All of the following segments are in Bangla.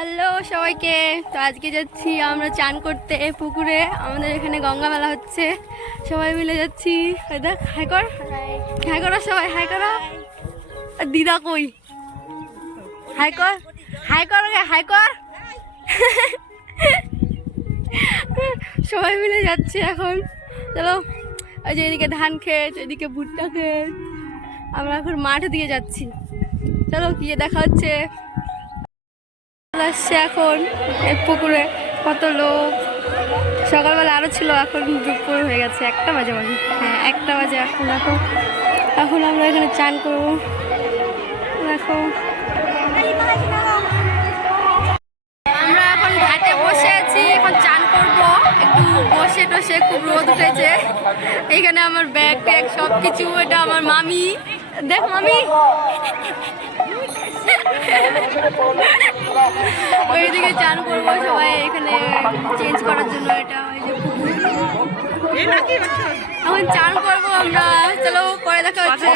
হ্যালো সবাইকে। তো আজকে যাচ্ছি আমরা চান করতে পুকুরে। আমাদের এখানে গঙ্গা মেলা হচ্ছে। সবাই মিলে যাচ্ছি। দেখ, হাই কর। হাই করো সবাই, হাই করো। দিদা কই? হাই কর হাই কর হাই কর। সবাই মিলে যাচ্ছি এখন। চলো, ওই যে এদিকে ধান খেত, এদিকে ভুট্টা ক্ষেত আমরা এখন মাঠে দিয়ে যাচ্ছি। চলো, গিয়ে দেখা হচ্ছে। আসছে এখন পুকুরে। কত লোক। সকালবেলা আরও ছিল, এখন দুপুর হয়ে গেছে একটা বাজে বাজে হ্যাঁ। একটা বাজে এখন দেখো। এখন আমরা এখানে চান করব। দেখো। আমরা এখন ঘাটে বসে আছি, এখন চান করব। একটু বসে টসে খুব রোদ উঠেছে। এখানে আমার ব্যাগ ট্যাগ সব কিছু এটা আমার মামি। দেখ মামি। ওইদিকে চান করব, সবাই এখানে চেঞ্জ করার জন্য এটা, ওই যে। এখন চান করব আমরা, চলো, পরে দেখা হচ্ছে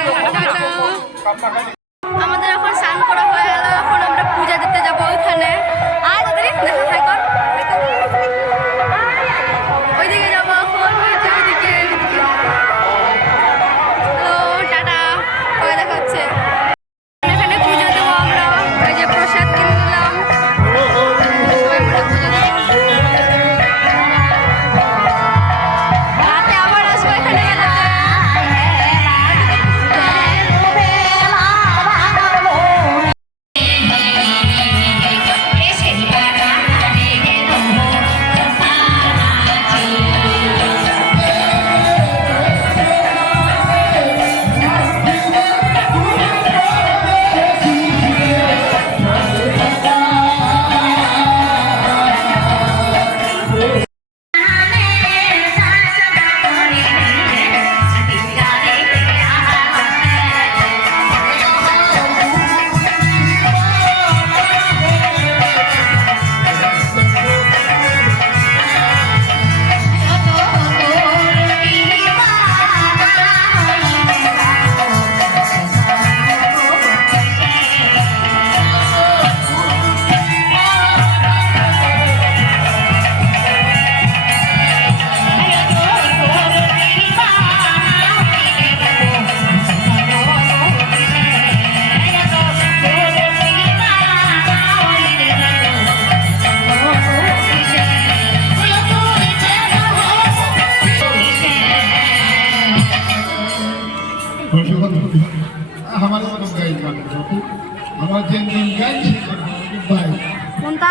কোনটা?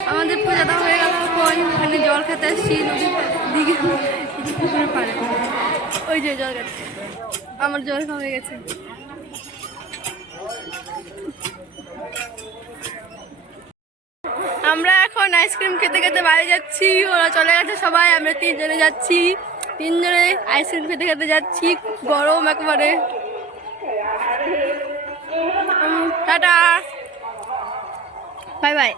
আমাদের পূজা হয়ে গেল, পরে ওখানে জল খেতে আসছি, নদীর দিকে পুকুরে পারে ওই যে জল গেছে আমার জল খাওয়া হয়ে গেছে। এখন আইসক্রিম খেতে খেতে বাড়ি যাচ্ছি, ওরা চলে গেছে সবাই, আমরা তিনজনে যাচ্ছি। তিনজনে আইসক্রিম খেতে খেতে যাচ্ছি, গরম একবারে। টাটা। Bye bye.